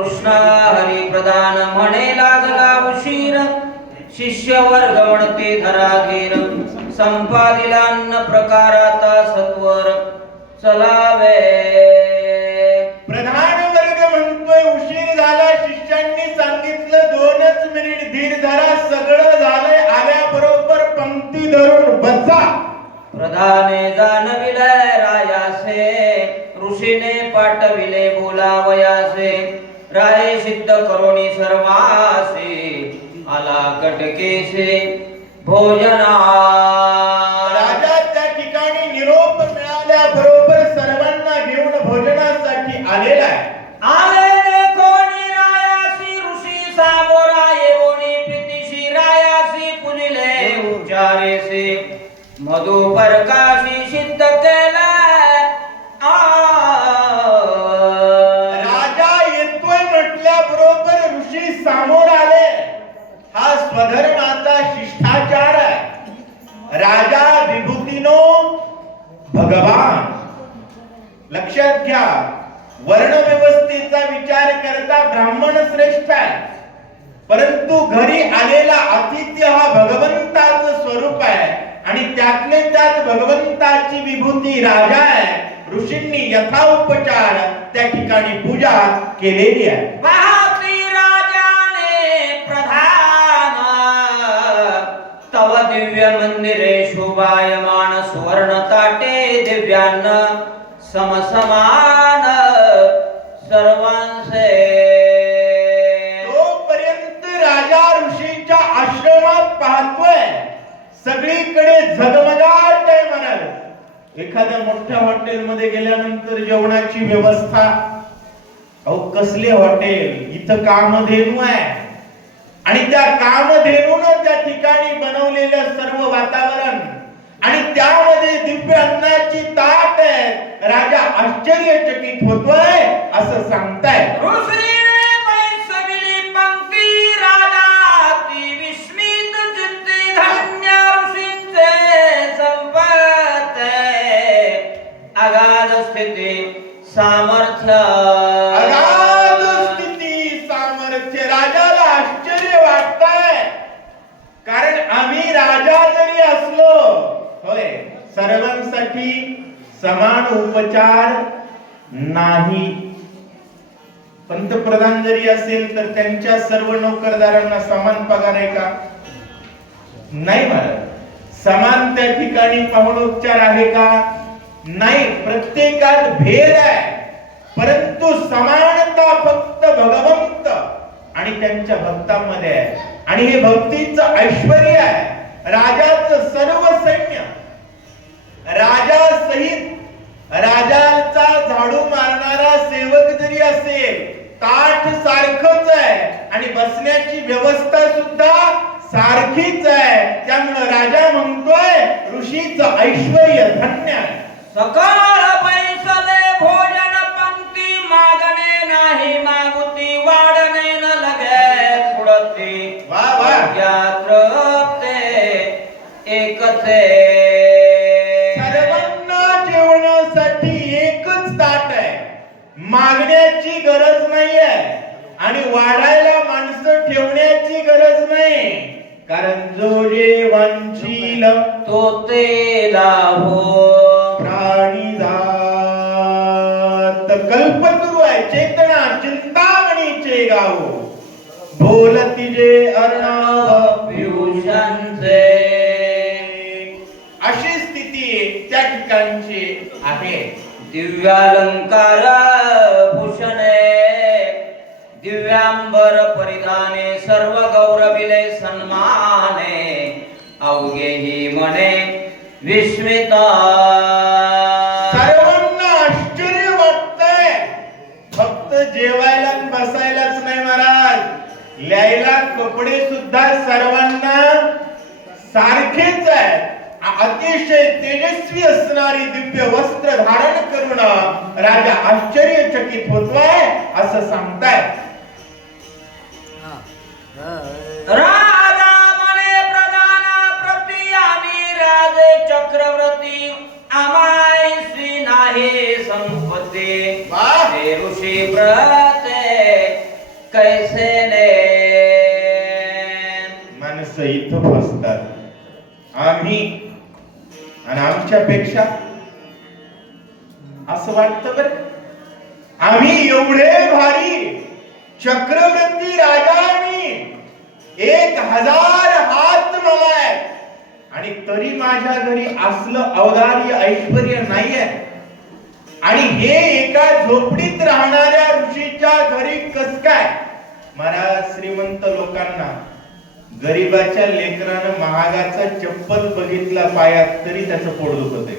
कृष्ण हरी प्रधान म्हणे लागला उशीर शिष्य वर्ग म्हणते धराधीर संपादिला अन्न प्रकाराता सत्वर. चलावे. प्रधान वर्ग म्हणतोय उशीर झाला शिष्यांनी सांगितलं दोनच मिनिट धीर धरा सगळं झालंय आल्याबरोबर पंक्ती धरून बसा. प्रधाने रायासे ऋषीने पाठविले बोलावयासे. राये सिद्ध करोनी सर्वासे आला कटकेसे भोजना राजा त्या ठिकाणी निरोप मिळाल्याबरोबर सर्वांना घेऊन भोजनासाठी आलेला आहे. आले कोणी रायासी ऋषी सामोरा येऊनी प्रीतीशी रायासी पुजिले उच्चारेसे. मधु परकाशी सिद्ध लक्षात घ्या. वर्णव्यवस्थेचा विचार करता ब्राह्मण श्रेष्ठ आहे. परंतु घरी आलेला आतिथ्य हा भगवंताच स्वरूप आहे आणि त्यातले त्यात भगवंताची विभूती राजा आहे. ऋषींनी यथाउपचार त्या ठिकाणी पूजा केलेली आहे. वाहती राजाने प्रधान. तव दिव्य मंदिरे शोभायमान सुवर्ण ताटे दिव्यान्न. समसमान सर्वांचे तोपर्यंत राजा ऋषीच्या आश्रमात पाहतोय. सगळीकडे झगमगाट आहे म्हणाल. एखाद्या मोठ्या हॉटेलमध्ये गेल्यानंतर जेवणाची व्यवस्था. अहो कसले हॉटेल? इथं कामधेनू आहे. आणि त्या कामधेनून त्या ठिकाणी बनवलेलं सर्व वातावरण आणि त्यामध्ये दिव्य अन्नाची ताट आहे. राजा आश्चर्यचकित होतोय असं सांगताय नाही. पंतप्रधान जरी असेल तर त्यांच्या सर्व नोकरदारांना समान पगार आहे का? नाही महाराज समान त्या ठिकाणी पाहुणोपचार आहे का? नाही. प्रत्येकात भेद आहे. परंतु समानता फक्त भगवंत आणि त्यांच्या भक्तांमध्ये आहे. आणि हे भक्तीचं ऐश्वर आहे. राजाचं सर्व सैन्य राजा सहित राजा जरी असेल ताठ सारखच आहे आणि बसण्याची व्यवस्था सुद्धा सारखीच आहे. त्यामुळे राजा म्हणतोय ऋषीचं ऐश्वर धन्य आहे. सकाळ पैसले भोजन पंक्ती मागणे नाही मागुती वाढणे न लगे पुढती. वा वा. यात्रते एकते सर्वांना जेवणासाठी एकच ताट आहे. मागण्याची म्हणजे जे अर्णव पियुषांचे अशी स्थिती त्या ठिकाणची आहे. दिव्यालंकार भूषणे दिव्यांबर परिधाने सर्व गौरविले सन्माने अवघे ही म्हणे विस्मिता. सर्वांना आश्चर्य वाटतंय. फक्त जेवायला बसायलाच नाही महाराज. लिहायला कपडे सुद्धा सर्वांना सारखेच आहेत. अ- अतिशय तेजस्वी असणारी दिव्य वस्त्र धारण करून राजा आश्चर्यचकित होतोय असं सांगताय राजा म्हणे प्रधान प्रती आम्ही राजे चक्रवर्ती आमायसी नाही संपत्ती. वाह! हे ऋषी इथं फसतात आम्ही आणि आमच्यापेक्षा असं वाटतं बर. आम्ही एवढे भारी चक्रवर्ती राजा आम्ही. एक हजार हात मला आणि तरी माझ्या घरी असलं अवधार्य ऐश्वर नाहीये. आणि हे एका झोपडीत राहणाऱ्या ऋषीच्या घरी कस काय? मला श्रीमंत लोकांना गरीबाच्या लेकरानं महागाचा चप्पल बघितला पायात तरी त्याचं पोट दुखत आहे.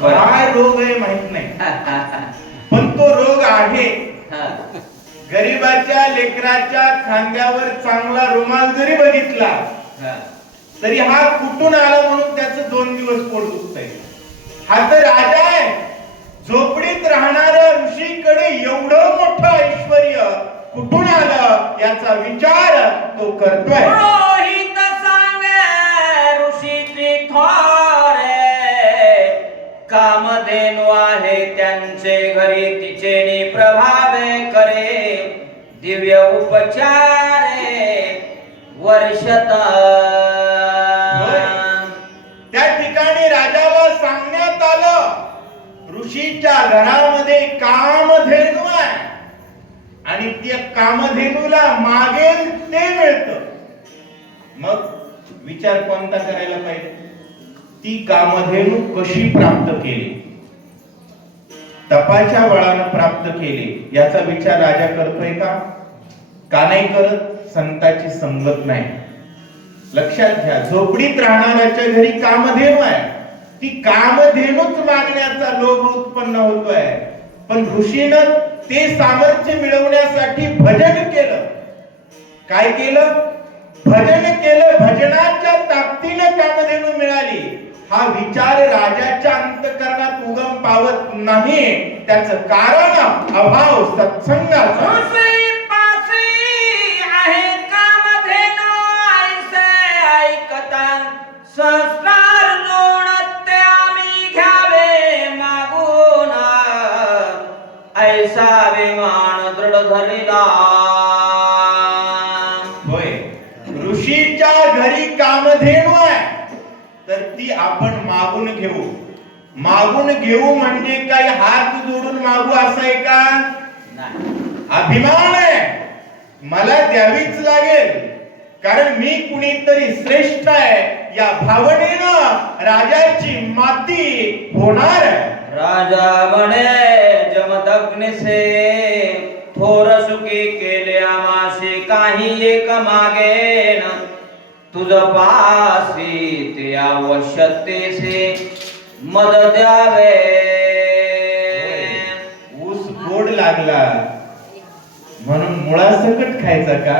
काय रोग आहे माहीत नाही. पण तो रोग आहे. गरीबाच्या लेकराच्या खांद्यावर चांगला रुमाल जरी बघितला. तरी हा कुठून आला म्हणून त्याचं दोन दिवस पोट दुखतंय? हा तर राजा आहे. झोपडीत राहणाऱ्या ऋषीकडे एवढं मोठं ऐश्वर कुठून आलं याचा विचार तो करतोय? पुरोहित सांगे ऋषीची थोरे कामधेनु आहे त्यांचे घरी तिचे प्रभावे करे दिव्य उपचारे वर्षत. त्या ठिकाणी राजाला सांगण्यात आलं ऋषीच्या घरामध्ये आहे आणि कामधेनूला मागेल ते मिळत. मग विचार कोणता करायला पाहिजे? ती कामधेनू कशी प्राप्त केली? तपाच्या बळानं प्राप्त केली याचा विचार राजा करतोय का? का नाही करत? संताची संगत नाही. लक्षात घ्या झोपडीत राहणाऱ्याच्या घरी कामधेनू आहे. ती कामधेनूच मागण्याचा लोभ उत्पन्न होतोय. पण ऋषीनं ते सामर्थ्य मिळवण्यासाठी भजन केलं. काय केलं? भजन केलं भजनाच्या ताकदीनं कामधेनू मिळाली. हा विचार राजाच्या अंतकरणात उगम पावत नाही. त्याचं कारण अभाव सत्संगाचा. आहे कामधेनु ऐसे ऐकता विमान दृढ धरिला होय. ऋषीच्या घरी कामधेनू आहे. तर ती आपण मागून घेऊ. मागून घेऊ म्हणजे काही हात जोडून मागू असं आहे का? अभिमान आहे. मला द्यावीच लागेल. कारण मी कुणीतरी श्रेष्ठ आहे. या भावनेनं राजाची माती होणार राजा म्हणे जमदग्नी से थोर सुखी केले आमाशी काही एक मागेन तुझ पासी ते आवश्यकतेचे मद द्यावे। ऊस गोड लागला. म्हणून मुळासकट खायचा का?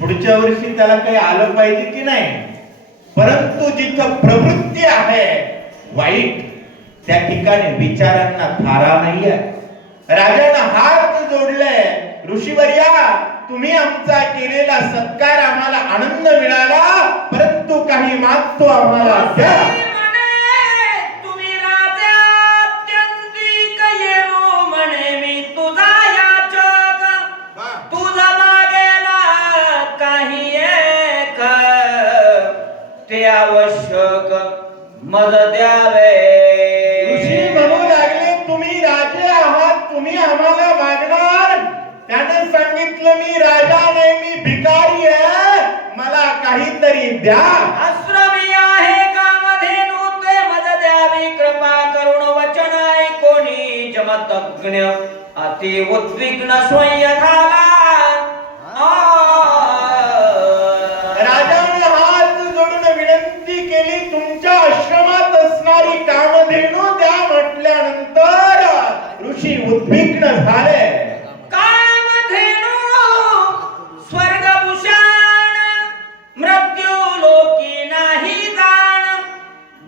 पुढच्या वर्षी त्याला काही आलं पाहिजे की नाही? परंतु जिथं प्रवृत्ती आहे वाईट त्या ठिकाणी विचारांना थारा नाहीये. राजानं हात जोडले ऋषीवर्या तुम्ही आमचा केलेला सत्कार आम्हाला आनंद मिळाला परंतु काही मागतो आम्हाला. द्या. म्हणे तुम्ही राजा आम्हाला मागणार. त्याने सांगितलं मी राजा नाही मी भिकारी आहे. मला काहीतरी द्या. आश्रमी आहे कामधेनु ते मज द्यावी कृपा करुण वचन आहे कोणी जमतज्ञ. अति उद्विग्न स्वयं झाला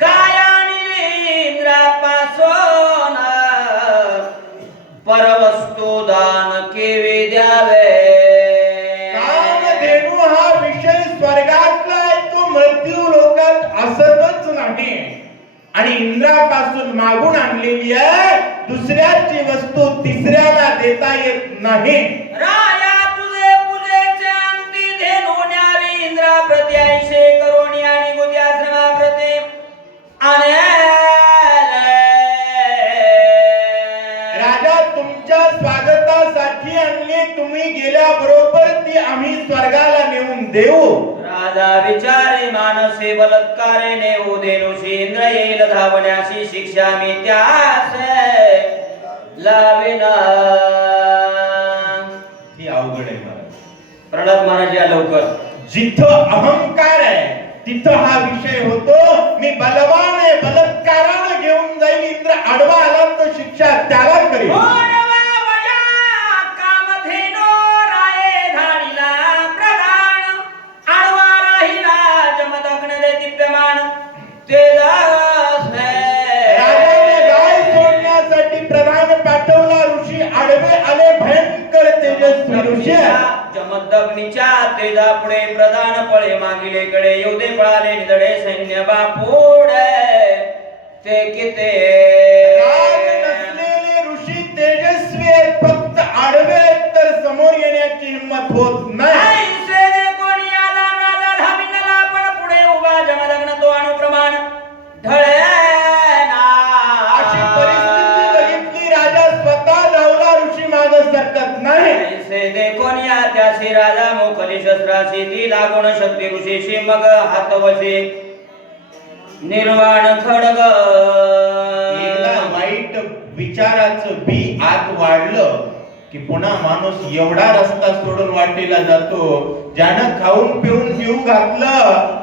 गायानी इंद्रापासून. परवस्तू दान केवे द्यावे. कामधेनू हा विषय स्वर्गातला तो मृत्यू लोकात असतच नाही. आणि इंद्रापासून मागून आणलेली आहे दुसऱ्याची वस्तू तिसऱ्याला देता येत नाही. राया तुझे पूजेचे अंती धेनुन्यावी इंद्रा प्रति ऐशे करोणी आणि गुद्याश्रमा प्रति आणि राजा तुमच्या स्वागतासाठी आणली तुम्ही गेल्या बरोबर ती आम्ही स्वर्गाला नेऊन देऊ. राजा विचारे मानसे बलात्कारे नेऊ देनुषी इंद्र येईल धावण्याची शिक्षा मी त्यास लाविना. ही अवघड आहे प्रल्हाद महाराज या लवकर. जिथं अहंकार आहे तिथं हा विषय होतो मी बलवान आहे बलात्कारानं घेऊन जाईल इंद्र आडवा आला पळे मागिलेकडे येऊदे पळाले निदडे सैन्य बापुडे. ते किते निर्वाण खडग. एकदा वाईट विचाराचं बी आत वाढलं की पुन्हा माणूस एवढा रस्ता सोडून वाटेला जातो. ज्यानं खाऊन पिऊन जीव घातलं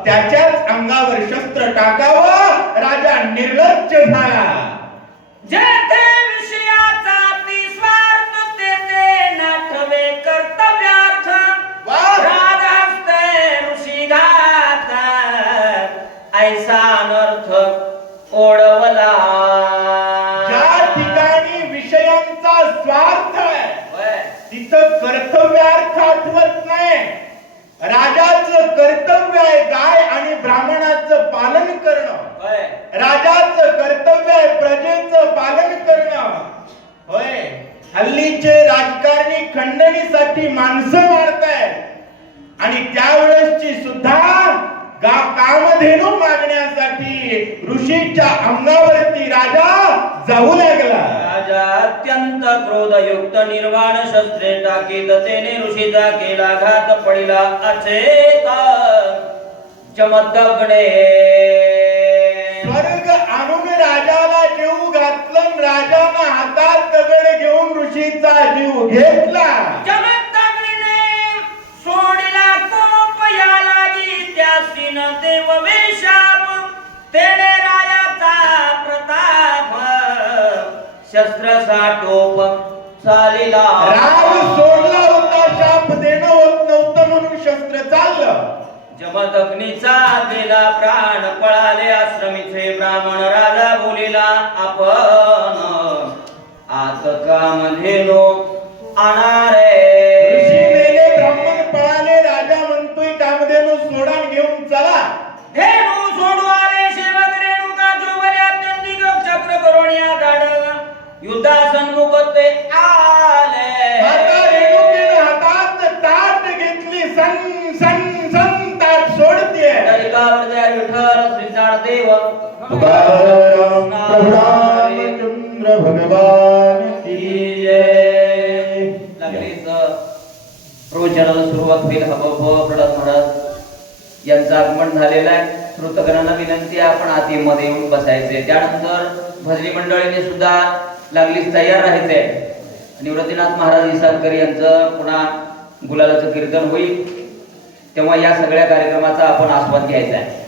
त्याच्याच अंगावर शस्त्र टाकावं राजा निर्लज्ज झाला. जेथे विषयाचा ती स्वार्थ तेथे नाठवे कर्तव्यार्थ ओढवला. ज्या ठिकाणी विषयांचा स्वार्थ आहे. तिथं कर्तव्यार्थ आठवत नाही. राजाचं कर्तव्य आहे गाय आणि ब्राह्मणाचं पालन करणं. राजाचं कर्तव्य आहे प्रजेचं पालन करणं. होय. हल्लीचे राजकारणी खंडणीसाठी माणसं मारतायत. आणि त्यावेळेसची सुद्धा कामधेनू मागण्यासाठी ऋषीच्या अंगावरती राजा जाऊ लागला. राजा अत्यंत क्रोधयुक्त निर्वाण शस्त्रे टाकीत तेने ऋषीचा केला घात पडिला अचेत. जमदग्ने. स्वर्ग आणून राजाला जीव घातलं राजानं हातात दगड घेऊन ऋषीचा जीव घेतला. तेने रायाचा प्रताप शस्त्र साठोप चालिला. राव सोडला होता शाप देणं होत नव्हतं म्हणून शस्त्र चाललं. जमदग्नीचा दिला प्राण पळाले आश्रमीचे ब्राह्मण राजा बोलिला आपण आत काम धेनो ऋषी अनारे प्रवचनाला सुरुवात होईल. हबब यांचं आगमन झालेलं आहे. श्रोतकरांना विनंती आहे आपण आतीमध्ये येऊन बसायचे त्यानंतर भजनी मंडळीने सुद्धा लागलीच तयार राहायचे निवृत्तीनाथ महाराज इसादकर यांचं पुन्हा गुलालाचं कीर्तन होईल. तेव्हा या सगळ्या कार्यक्रमाचा आपण आस्वाद घ्यायचा आहे.